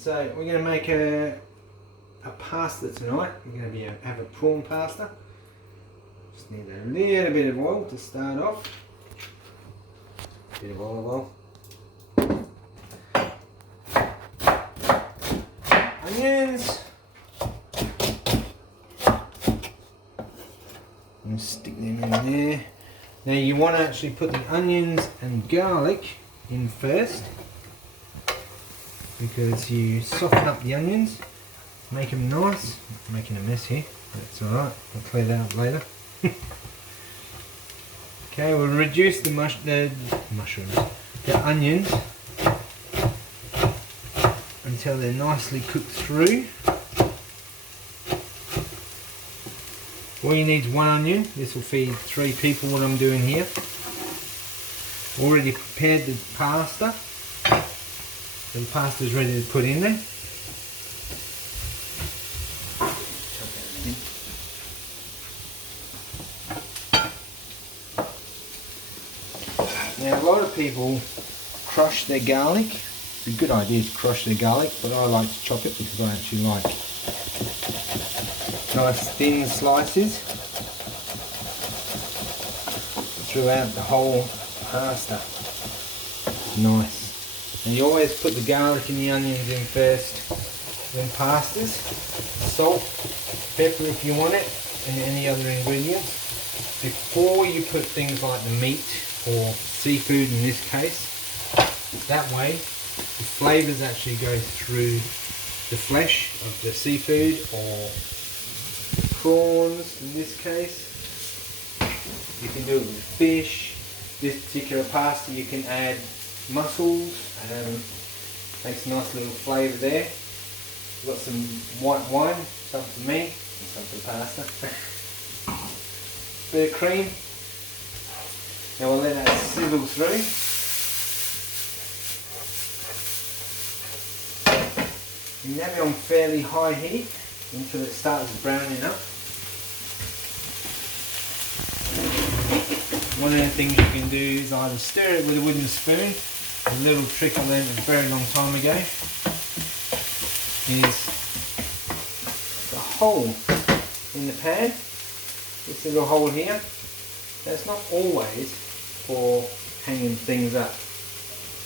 So we're going to make a pasta tonight. We're going to have a prawn pasta. Just need a little bit of oil to start off. Bit of olive oil. Onions. And stick them in there. Now you want to actually put the onions and garlic in first, because you soften up the onions, make them nice. I'm making a mess here, that's alright, I'll clear that up later. Okay, we'll reduce the mushrooms, the onions, until they're nicely cooked through. All you need is one onion. This will feed 3 people, what I'm doing here. Already prepared the pasta. So the pasta is ready to put in there. Now a lot of people crush their garlic. It's a good idea to crush their garlic, but I like to chop it because I actually like nice thin slices throughout the whole pasta. Nice. And you always put the garlic and the onions in first, then pastas, salt, pepper if you want it, and any other ingredients, before you put things like the meat or seafood in this case. That way the flavours actually go through the flesh of the seafood or prawns in this case. You can do it with fish. This particular pasta you can add mussels, makes a nice little flavour there. We've got some white wine, some for me and some for the pasta. Bit of cream. Now we'll let that sizzle through. You can have it on fairly high heat until it starts browning up. One of the things you can do is either stir it with a wooden spoon. A little trick I learned a very long time ago is the hole in the pan, this little hole here. That's not always for hanging things up.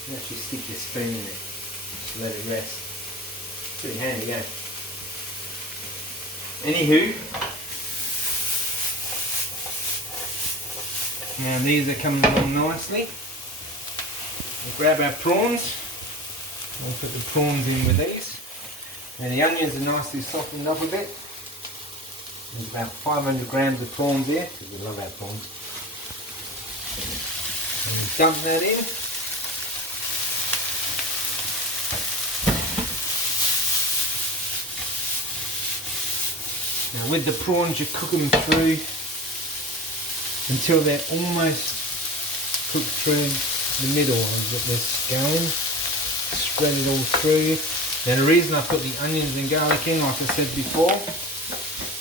You actually stick your spoon in it, just let it rest. Pretty handy, yeah. Anywho, now these are coming along nicely. We'll grab our prawns. We'll put the prawns in with these. Now the onions are nicely softened up a bit. There's about 500 grams of prawns here, because we love our prawns. And we dump that in. Now with the prawns you cook them through until they're almost cooked through the middle of this going. Spread it all through. Now the reason I put the onions and garlic in, like I said before,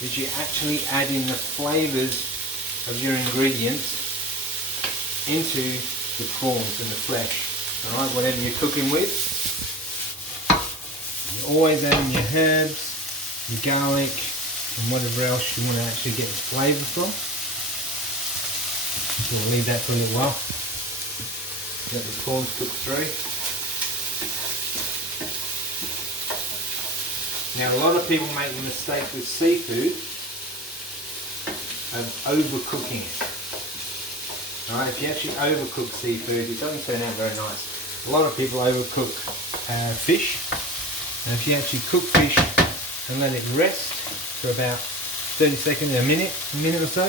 is you actually add in the flavours of your ingredients into the prawns and the flesh. Alright, whatever you're cooking with. You always add in your herbs, your garlic, and whatever else you want to actually get the flavour from. So we'll leave that for a little while. Let the prawns cook through. Now a lot of people make the mistake with seafood of overcooking it. Alright, if you actually overcook seafood, it doesn't turn out very nice. A lot of people overcook fish. And if you actually cook fish and let it rest for about 30 seconds, a minute or so,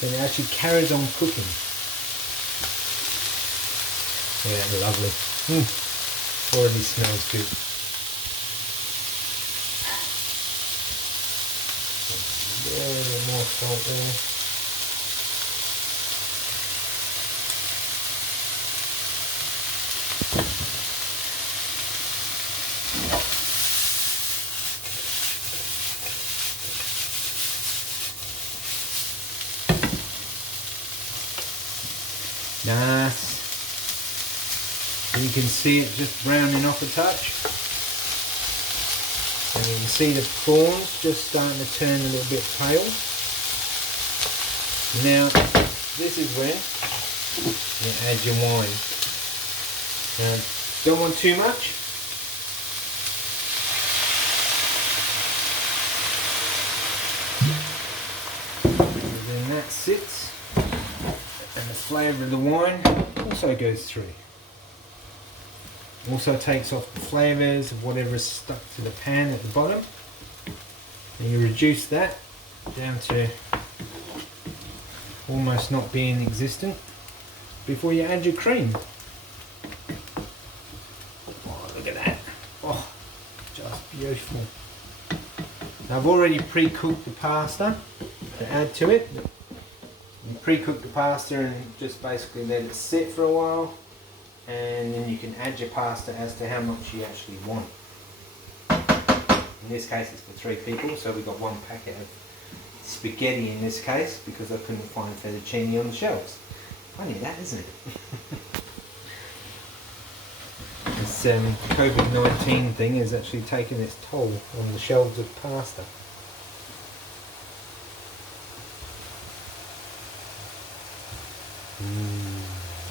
then it actually carries on cooking. Yeah, lovely. Already smells good. A little more salt there. Nice. You can see it just browning off a touch. And you can see the prawns just starting to turn a little bit pale. Now, this is when you add your wine. Now, don't want too much. And then that sits, and the flavour of the wine also goes through. Also takes off the flavours of whatever is stuck to the pan at the bottom. And you reduce that down to almost not being existent before you add your cream. Oh, look at that. Oh, just beautiful. Now, I've already pre-cooked the pasta to add to it. You pre-cook the pasta and just basically let it sit for a while, and then you can add your pasta as to how much you actually want. In this case it's for 3 people, so we've got 1 packet of spaghetti in this case because I couldn't find fettuccine on the shelves. Funny that, isn't it? This COVID-19 thing is actually taking its toll on the shelves of pasta.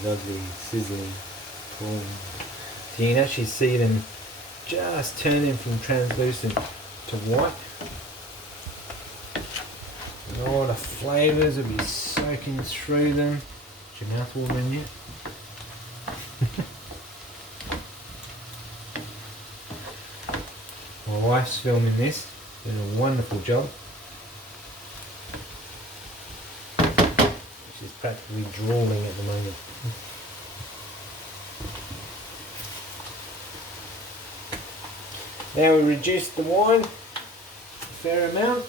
Lovely sizzling prawn. So you can actually see them just turning from translucent to white. And all the flavours will be soaking through them. Is your mouth watering yet? My wife's filming this, doing a wonderful job. She's practically drooling at the moment. Now we reduced the wine a fair amount.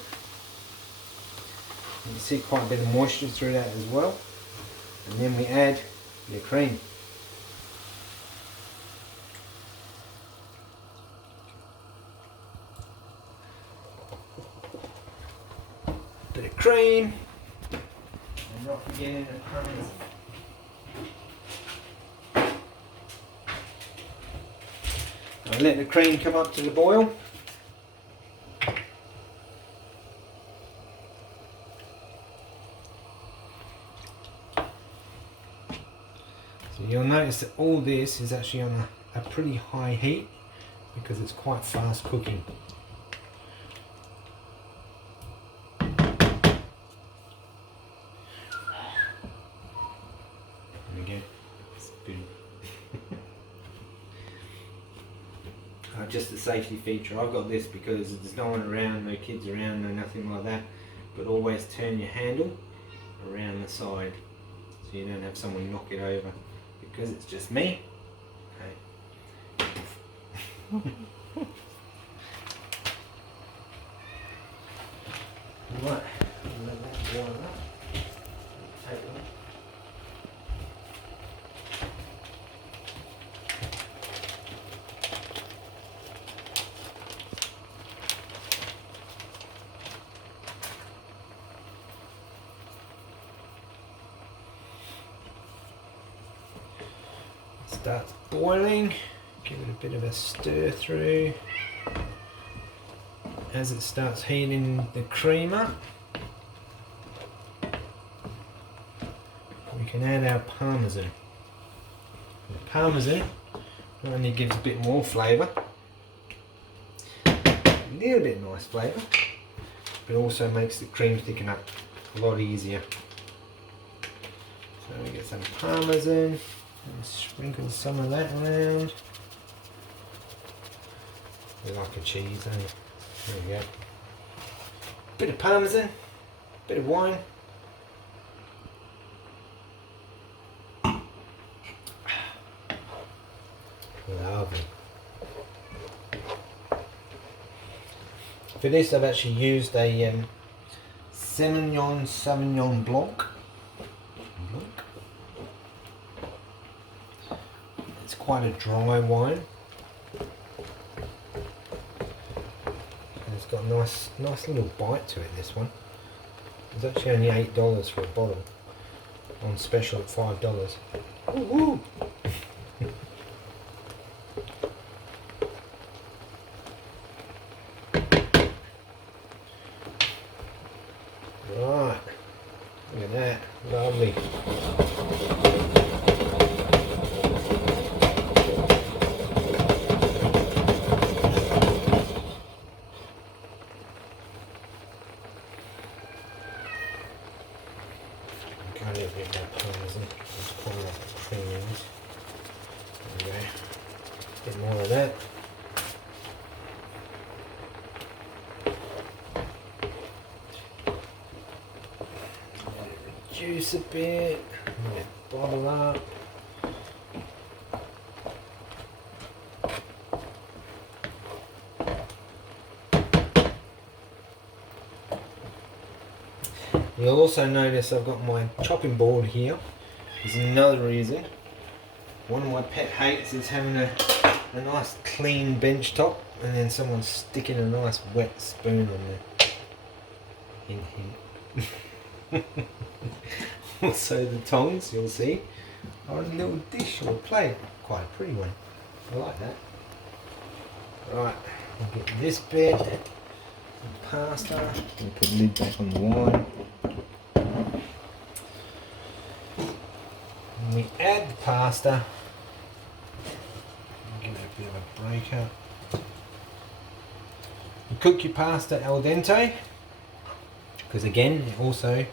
You can see quite a bit of moisture through that as well. And then we add your cream. Bit of cream. And not forgetting the crumbs. I'll let the cream come up to the boil. So you'll notice that all this is actually on a pretty high heat because it's quite fast cooking. There we go. It's good. Just a safety feature. I've got this because there's no one around, no kids around, no nothing like that. But always turn your handle around the side so you don't have someone knock it over. Because it's just me. Okay. Right, let that boil up. Take it off. Starts boiling, give it a bit of a stir through. As it starts heating the cream up, we can add our parmesan. The parmesan not only gives a bit more flavour, a little bit nice flavour, but also makes the cream thicken up a lot easier. So we get some parmesan. And sprinkle some of that around. We like a cheese, eh? There we go. Bit of parmesan, bit of wine. Lovely. For this I've actually used a Sauvignon Blanc. It's quite a dry wine. And it's got a nice little bite to it, this one. It's actually only $8 for a bottle. On special at $5. Ooh. juice a bit, let it bottle up. You'll also notice I've got my chopping board here. There's another reason. One of my pet hates is having a nice clean bench top and then someone sticking a nice wet spoon on there. Hint, hint. Also the tongs, you'll see, are a little dish or a plate. Quite a pretty one. I like that. Right, we'll get this bit. Pasta. We'll put the lid back on the wine. And we add the pasta. Give it a bit of a break up. You cook your pasta al dente, because again, also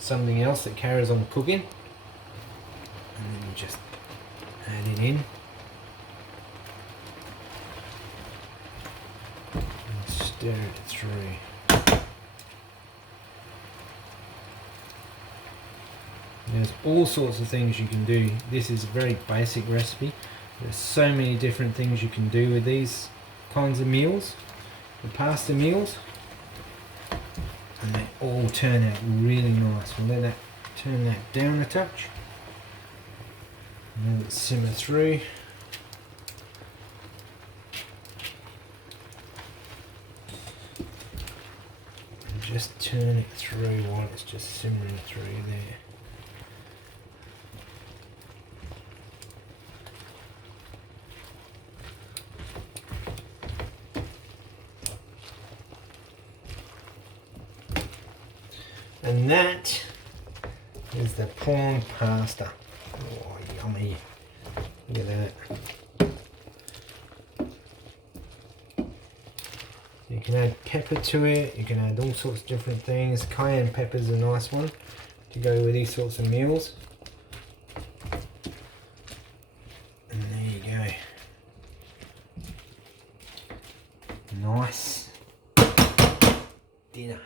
something else that carries on cooking. And then you just add it in. And stir it through. There's all sorts of things you can do. This is a very basic recipe. There's so many different things you can do with these kinds of meals, the pasta meals, and they all turn out really nice. We'll let that turn that down a touch and let it simmer through. And just turn it through while it's just simmering through there. And that is the prawn pasta. Oh, yummy. Look at that. You can add pepper to it, you can add all sorts of different things. Cayenne pepper is a nice one to go with these sorts of meals. And there you go. Nice dinner.